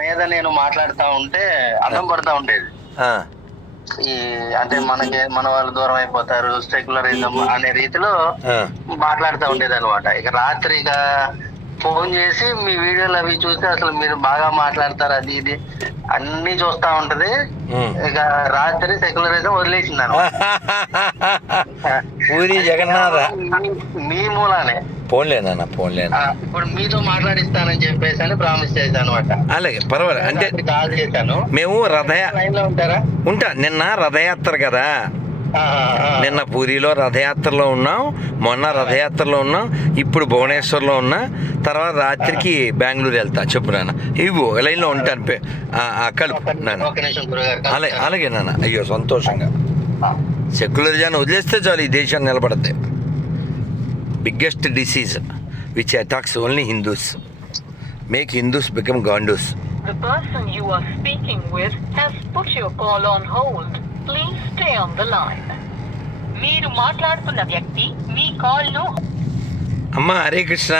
మీద నేను మాట్లాడుతా ఉంటే అర్థం పడతా ఉండేది. ఈ అంటే మనకి మన వాళ్ళు దూరం అయిపోతారు సెక్యులరిజం అనే రీతిలో మాట్లాడుతూ ఉండేది అనమాట ఇక రాత్రి ఇక ఫోన్ చేసి మీ వీడియోలు అవి చూస్తే అసలు మీరు బాగా మాట్లాడతారు అది ఇది అన్ని చూస్తా ఉంటది. ఇక రాత్రి సెక్యులరిజం వదిలేసింది అనమాట పూరి జగన్నాథ. మీ మూలానే. పోన్లేనా పోన్లేనా ఆ, ఇప్పుడు మీతో మాట్లాడిస్తానని చెప్పేసి అని ప్రామిస్ చేశాను అనమాట అలాగే పర్వాలేదు. అంటే కాల్ చేశాను. మేము రథయా ఉంటారా? ఉంటా. నిన్న రథయాత్ర కదా. నిన్న పూరిలో రథయాత్రలో ఉన్నాం. మొన్న రథయాత్రలో ఉన్నాం. ఇప్పుడు భువనేశ్వర్లో ఉన్నా. తర్వాత రాత్రికి బెంగళూరు వెళ్తా. చెప్పు నాన్న. ఇవ్వు లైన్లో ఉంటాను. కలుపు నాన్న. అలాగే అలాగే నాన్న. అయ్యో సంతోషంగా. సెక్యులరిజాన్ని వదిలేస్తే చాలు ఈ దేశం నిలబడతాయి biggest disease which attacks only Hindus make Hindus become గాండూస్ The person you are speaking with has put your call on hold. Please stay on the line. మీరు మాట్లాడుతున్న వ్యక్తి మీ కాల్ను అమ్మ హరే కృష్ణ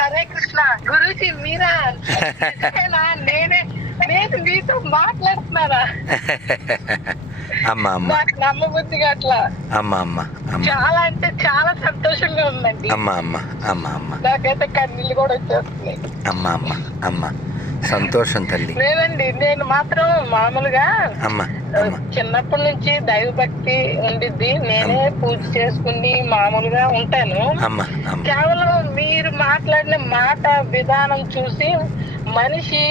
హరే కృష్ణ గురూజీ మీరా? నేనే నేను మీతో మాట్లాడుతున్నారా అమ్మ అమ్మ. నాకు అట్లా అమ్మ అమ్మ అమ్మ. చాలా అంటే చాలా సంతోషంగా ఉందండి. అమ్మ అమ్మ అమ్మ అమ్మ. నాకైతే కన్నీళ్ళు కూడా వచ్చేస్తున్నాయి. అమ్మ అమ్మ అమ్మ. సంతోషం తల్లి. లేదండి నేను మాత్రం మామూలుగా అమ్మ ఆ, అమ్మ. చిన్నప్పటి నుంచి దైవభక్తి ఉండిద్ది. నేనే పూజ చేసుకుని మామూలుగా ఉంటాను. అమ్మ అమ్మ. కేవలం మీరు మాట్లాడిన మాట విధానం చూసి మనిషి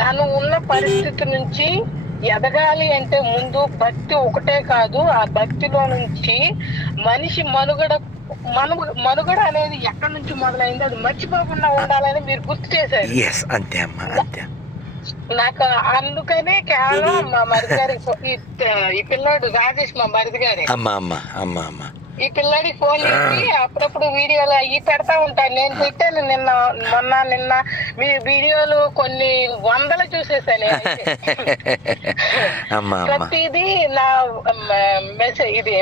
తను ఉన్న పరిస్థితి నుంచి ఎదగాలి అంటే ముందు భక్తి ఒకటే కాదు ఆ భక్తిలో నుంచి మనిషి మనుగడ మను మనుగడ అనేది ఎక్కడి నుంచి మొదలైంది అది మర్చిపోకుండా ఉండాలని మీరు గుర్తు చేశారు. అంతే అమ్మ అంతే. నాకు అందుకనే కేవలం మా మరిది గారి ఈ పిల్లోడు రాజేష్ మా మరిది గారి. అమ్మ అమ్మ అమ్మ అమ్మ. ఈ పిల్లాడి ఫోన్ చేసి అప్పుడప్పుడు వీడియోలు అవి పెడతా ఉంటాను నేను పెట్టాను నిన్న మొన్న నిన్న మీ వీడియోలు కొన్ని వందలు చూసేసాను ప్రతిదీ నా మెసేజ్ ఇది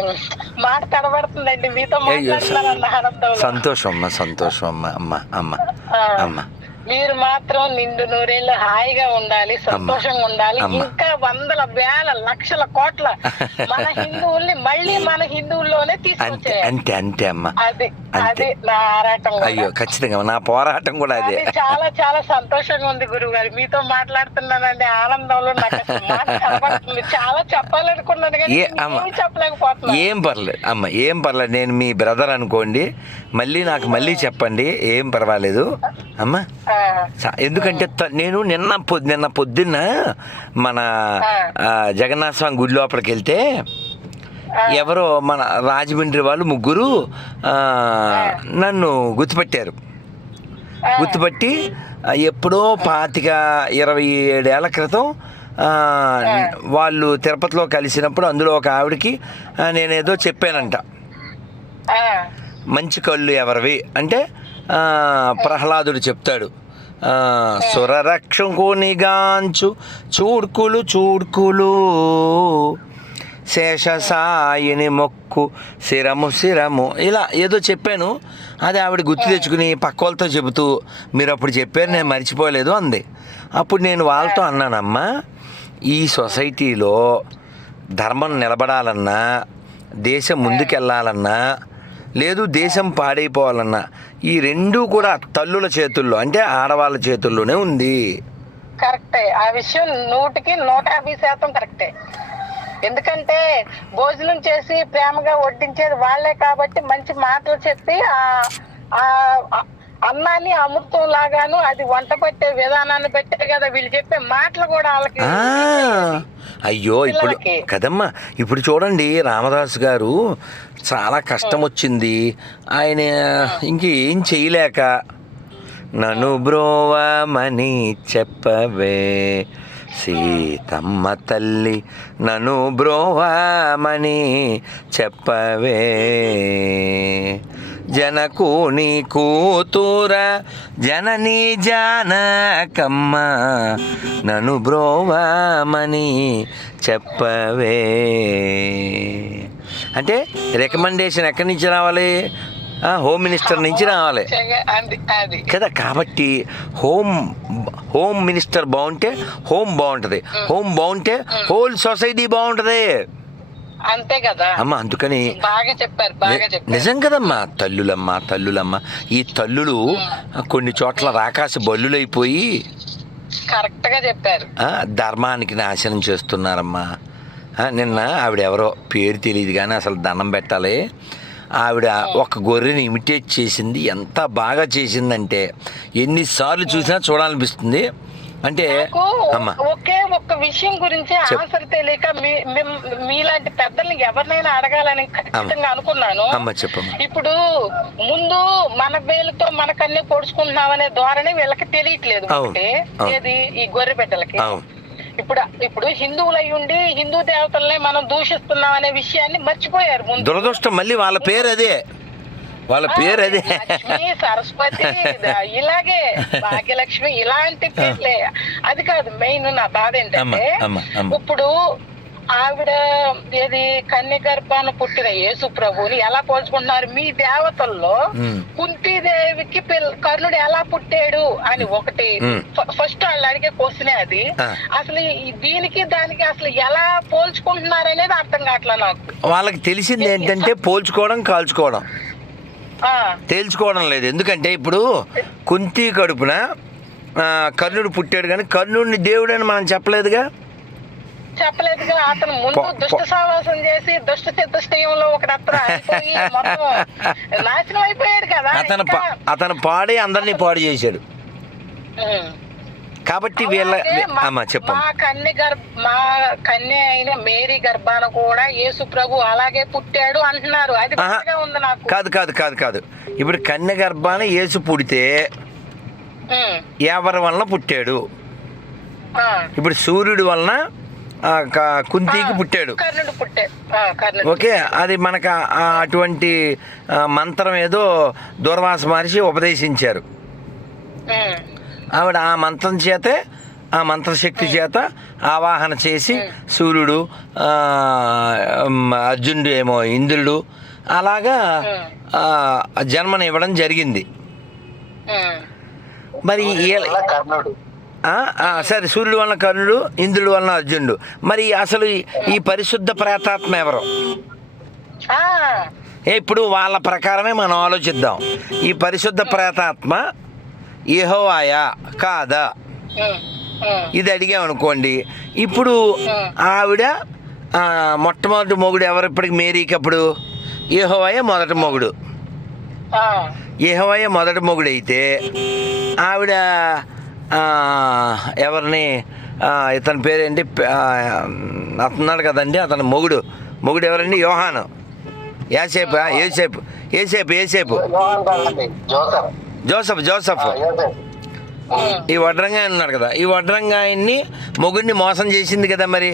మాట తడబడుతుందండి. మీతో మాట్లాడుతున్నాను సంతోషం అమ్మ సంతోషం అమ్మ అమ్మ అమ్మ అమ్మ. మీరు మాత్రం నిండు నూరేళ్ళు హాయిగా ఉండాలి సంతోషంగా ఉండాలి. ఇంకా వందల వేల లక్షల కోట్ల మన హిందువుల్ని మళ్ళీ మన హిందువుల్లోనే అంతే తీసుకొచ్చేయాలి. అంతే అంతే అమ్మ. అది. అంతే. అయ్యో ఖచ్చితంగా నా పోరాటం కూడా అదే. చాలా చాలా సంతోషంగా ఉంది గురువు గారు మీతో మాట్లాడుతున్నానండి ఆనందంలో చాలా చెప్పాలనుకున్నాను ఏ చెప్పలేకపోతున్నా ఏం పర్లేదు. అమ్మ ఏం పర్లేదు. నేను మీ బ్రదర్ అనుకోండి. మళ్ళీ నాకు మళ్ళీ చెప్పండి. ఏం పర్వాలేదు. అమ్మ ఎందుకంటే నేను నిన్న నిన్న పొద్దున్న మన జగన్నాథ స్వామి గుడి లోపలికి వెళ్తే ఎవరో మన రాజమండ్రి వాళ్ళు ముగ్గురు నన్ను గుర్తుపెట్టారు. గుర్తుపట్టి ఎప్పుడో పాతిక ఇరవై ఏడేళ్ళ క్రితం వాళ్ళు తిరుపతిలో కలిసినప్పుడు అందులో ఒక ఆవిడకి నేనేదో చెప్పానంట. మంచి కళ్ళు ఎవరివి? అంటే ప్రహ్లాదుడు చెప్తాడు. సురరక్షకునిగాంచు చూడ్కులు చూడ్కులు. శేషసాయిని మొక్కు. శిరము శిరము ఇలా ఏదో చెప్పాను. అది ఆవిడ గుర్తు తెచ్చుకుని పక్క వాళ్ళతో చెబుతూ మీరు అప్పుడు చెప్పారు నేను మర్చిపోలేదు అంది. అప్పుడు నేను వాళ్ళతో అన్నానమ్మా ఈ సొసైటీలో ధర్మం నిలబడాలన్నా దేశం ముందుకెళ్ళాలన్నా లేదు దేశం పాడైపోవాలన్నా ఈ రెండూ కూడా తల్లుల చేతుల్లో అంటే ఆడవాళ్ళ చేతుల్లోనే ఉంది. కరెక్టే. ఆ విషయం నూటికి నూట యాభై శాతం కరెక్టే. ఎందుకంటే భోజనం చేసి ప్రేమగా వడ్డించేది వాళ్ళే కాబట్టి మంచి మాటలు చెప్పి ఆ అన్నాన్ని అమృతం లాగాను అది వంట పట్టే విధానాన్ని పెట్టే కదా వీళ్ళు చెప్పే మాటలు కూడా వాళ్ళకి అయ్యో ఇప్పుడు. కదమ్మా ఇప్పుడు చూడండి రామదాస్ గారు చాలా కష్టం వచ్చింది. ఆయన ఇంకేం చేయలేక నన్ను బ్రోవమని చెప్పవే సీతమ్మ తల్లి నను బ్రోవామని చెప్పవే. జనకుని కూతుర జనని జానకమ్మ నను బ్రోవమని చెప్పవే. అంటే రికమెండేషన్ ఎక్కడి నుంచి రావాలి? హోమ్ మినిస్టర్ నుంచి రావాలి. కదా కాబట్టి హోమ్ హోమ్ మినిస్టర్ బాగుంటే హోమ్ బాగుంటుంది. హోమ్ బాగుంటే హోల్ సొసైటీ బాగుంటుంది. అంతే కదా. అమ్మ అందుకని బాగా చెప్పారు బాగా ని- చెప్పారు. నిజం కదమ్మా తల్లులమ్మ తల్లులమ్మ. ఈ తల్లులు కొన్ని చోట్ల రాకాసి బల్లులైపోయి కరెక్ట్గా చెప్పారు ధర్మానికి నాశనం చేస్తున్నారమ్మా. నిన్న ఆవిడ ఎవరో పేరు తెలియదు కానీ అసలు దండం పెట్టాలి. ఆవిడ ఒక గొర్రెని ఇమిటేట్ చేసింది. ఎంత బాగా చేసిందంటే ఎన్నిసార్లు చూసినా చూడాలనిపిస్తుంది. అంటే ఒకే ఒక్క విషయం గురించి. ఆన్సర్ తెలియక మీలాంటి పెద్దల్ని ఎవరినైనా అడగాలని ఖచ్చితంగా అనుకున్నాను. ఇప్పుడు ముందు మన వేలుతో మన కన్నే పొడుచుకుంటున్నాం అనే ధోరణి వీళ్ళకి తెలియట్లేదు. ఏది? ఈ గొర్రె అవును. ఇప్పుడు ఇప్పుడు హిందువులు ఉండి హిందూ దేవతల్ని మనం దూషిస్తున్నాం అనే విషయాన్ని మర్చిపోయారు ముందు. దురదృష్టం మళ్ళీ వాళ్ళ పేరు అదే. వాళ్ళ పేరు అదే. సరస్వతి ఇలాగే భాగ్యలక్ష్మి ఇలాంటి పేర్లే. అది కాదు మెయిన్ నా బాధ ఏంటంటే. ఇప్పుడు ఆవిడ ఏది కన్య గర్భాన పుట్టిన యేసు ప్రభుని ఎలా పోల్చుకుంటున్నారు? మీ దేవతల్లో. కుంతీదేవికి పిల్ల కర్ణుడు ఎలా పుట్టాడు అని ఒకటి ఫస్ట్ వాళ్ళు అడిగే క్వశ్చనే అది. అసలు దీనికి దానికి అసలు ఎలా పోల్చుకుంటున్నారు అనేది అర్థం కావట్లే నాకు. వాళ్ళకి తెలిసింది ఏంటంటే పోల్చుకోవడం కాల్చుకోవడం. ఆ, తేల్చుకోవడం లేదు. ఎందుకంటే ఇప్పుడు కుంతి కడుపున కర్ణుడు పుట్టాడు కానీ కర్ణుడిని దేవుడు అని మనం చెప్పలేదుగా? చెప్పలేదుగా అతను ముందు దుష్ట సావాసం చేసి దుష్ట చతుష్టయంలో ఒక మొత్తం నాశనం అయిపోయాడు కదా. అతను అతను పాడి అందరినీ పాడు చేశాడు. కాబట్టి వీళ్ళ అలాగే మా- కన్య గర్భ మా కన్య అయిన మేరీ గర్భాన కూడా యేసు ప్రభు అలాగే పుట్టాడు అంటున్నారు. అది ఉంది నాకు. కాదు కాదు కాదు కాదు. ఇప్పుడు కన్య గర్భాన యేసు పుడితే. ఎవరి వలన పుట్టాడు. ఇప్పుడు సూర్యుడి వలన కుంతికి పుట్టాడు. ఓకే అది మనకు అటువంటి మంత్రం ఏదో దూర్వాస మహర్షి ఉపదేశించారు. ఆవిడ ఆ మంత్రం చేతే ఆ మంత్రశక్తి చేత ఆవాహన చేసి సూర్యుడు అర్జునుడు ఏమో ఇంద్రుడు అలాగా ఆ, జన్మను ఇవ్వడం జరిగింది. మరి సరే సూర్యుడు వలన కర్ణుడు ఇంద్రుడు వలన అర్జునుడు. మరి అసలు ఈ- పరిశుద్ధ ప్రేతాత్మ ఎవరు? ఇప్పుడు వాళ్ళ ప్రకారమే మనం ఆలోచిద్దాం. ఈ పరిశుద్ధ ప్రేతాత్మ యెహోవాయా కాదా. ఇది అడిగామనుకోండి. ఇప్పుడు ఆవిడ మొట్టమొదటి మొగుడు ఎవరు ఇప్పటికి మేరీకి అప్పుడు? యెహోవాయే మొదటి మొగుడు. ఆ. యెహోవాయే మొదటి మొగుడు అయితే ఆవిడ ఎవరిని ఇతని పేరేంటి? అతన్నాడు కదండి అతని మొగుడు. మొగుడు ఎవరండి? యోహాను. యాసేపు ఏసేపు ఏసేపు ఏసేపు కాదండి, జోసఫ్ జోసఫ్. ఈ వడ్రంగా ఉన్నాడు కదా ఈ వడ్రంగాయన్ని మొగుడిని మోసం చేసింది కదా మరి.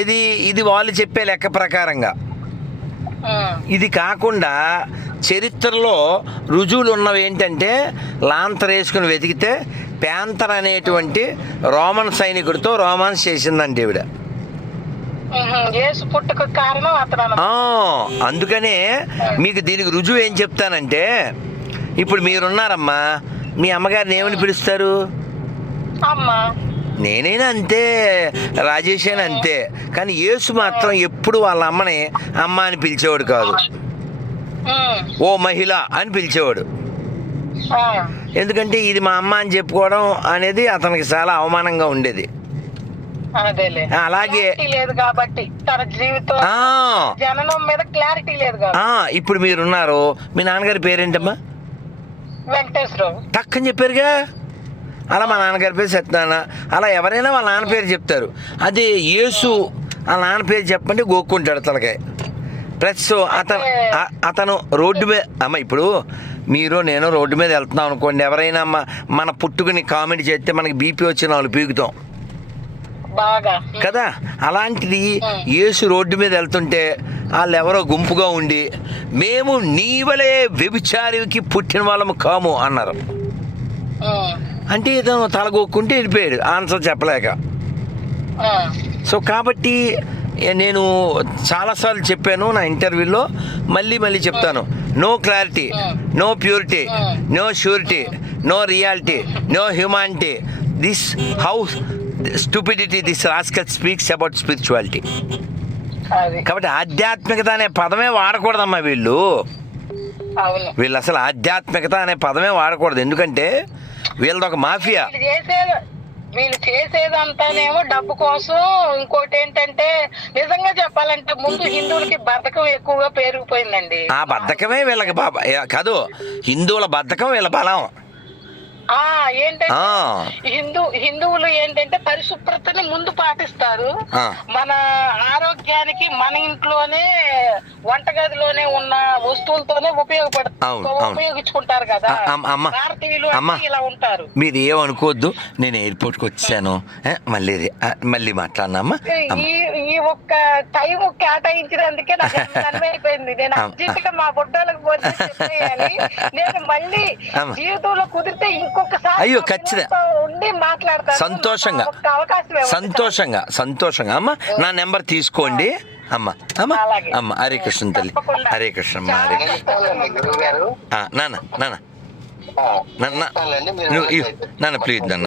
ఇది ఇది వాళ్ళు చెప్పే లెక్క ప్రకారంగా. ఇది కాకుండా చరిత్రలో రుజువులు ఉన్నవి ఏంటంటే లాంతర్ వేసుకుని వెతికితే ప్యాంతర్ అనేటువంటి రోమన్ సైనికుడితో రోమాన్స్ చేసిందంటే ఈవిడ. అందుకనే మీకు దీనికి రుజువు ఏం చెప్తానంటే ఇప్పుడు మీరున్నారమ్మా మీ అమ్మగారిని ఏమని పిలుస్తారు? అమ్మా. నేనైనా అంతే రాజేష్ అయినా అంతే కానీ యేసు మాత్రం ఎప్పుడు వాళ్ళ అమ్మని అమ్మ అని పిలిచేవాడు కాదు. ఓ మహిళ అని పిలిచేవాడు. ఎందుకంటే ఇది మా అమ్మ అని చెప్పుకోవడం అనేది అతనికి చాలా అవమానంగా ఉండేది. అలాగే లేదు కాబట్టి తన జీవితం ఆ, జననం మీద క్లారిటీ లేదు ఇప్పుడు మీరున్నారు. మీ నాన్నగారి పేరేంటమ్మా? వెంకటేశ్వరరావు. టక్కని చెప్పారుగా? అలా మా నాన్నగారి పేరు సత్యనారాయణ. అలా ఎవరైనా వాళ్ళ నాన్న పేరు చెప్తారు. అదే యేసు ఆ నాన్న పేరు చెప్పంటే గోక్కుంటాడు తలకాయ. ప్లస్ అతను అతను రోడ్డు మీద అమ్మ ఇప్పుడు మీరు నేను రోడ్డు మీద వెళ్తున్నాం అనుకోండి ఎవరైనా అమ్మ మన పుట్టుకుని కామెంట్ చేస్తే మనకి బీపీ వచ్చిన వాళ్ళు పీకుతాం. కదా? అలాంటిది యేసు రోడ్డు మీద వెళ్తుంటే వాళ్ళు ఎవరో గుంపుగా ఉండి మేము నీవలే వ్యభిచారికి పుట్టిన వాళ్ళము కాము అన్నారు. అంటే ఇతను తలగొక్కుంటే వెళ్ళిపోయాడు. ఆన్సర్ చెప్పలేక. సో కాబట్టి నేను చాలాసార్లు చెప్పాను నా ఇంటర్వ్యూలో మళ్ళీ మళ్ళీ చెప్తాను. No clarity no purity no surety no reality no humanity this how stupidity this rascal speaks about spirituality కాబట్టి ఆధ్యాత్మికత అనే పదమే వాడకూడదమ్మా వీళ్ళు. వీళ్ళు అసలు ఆధ్యాత్మికత అనే పదమే వాడకూడదు. ఎందుకంటే వీళ్ళది ఒక మాఫియా వీళ్ళు చేసేదంతానేమో డబ్బు కోసం. ఇంకోటి ఏంటంటే నిజంగా చెప్పాలంటే ముందు హిందువులకి బద్ధకం ఎక్కువగా పెరిగిపోయిందండి ఆ బద్ధకమే వీళ్ళకి బాబా కాదు హిందువుల బద్ధకం వీళ్ళ బలం. ఏంటంటే హిందూ హిందువులు ఏంటంటే పరిశుభ్రతని ముందు పాటిస్తారు. మన ఆరోగ్యానికి మన ఇంట్లోనే వంటగదిలోనే ఉన్న వస్తువులతోనే ఉపయోగపడుతూ అవును, అవును. ఉపయోగించుకుంటారు కదా. భారతీయులు ఇలా ఉంటారు మీరు ఏమనుకోవద్దు నేను ఎయిర్పోర్ట్కి వచ్చాను ఏ, మళ్ళీ మళ్ళీ ఈ ఈ ఒక్క టైం కేటాయించినందుకే నాకు అర్థమైపోయింది నేను. అర్జెంట్ మా బుడ్డలకు పోతే నేను మళ్ళీ. జీవితంలో కుదిరితే ఇంకొకసారి అయ్యో, ఖచ్చితంగా. ఉండి మాట్లాడతాను సంతోషంగా. అవకాశం. సంతోషంగా సంతోషంగా అమ్మ నా నెంబర్ తీసుకోండి అమ్మ అమ్మ. అమ్మ హరే కృష్ణ తల్లి. హరే కృష్ణ అమ్మ హరే కృష్ణ నాన్న నాన్న. నాన్న ప్లీజ్ నాన్న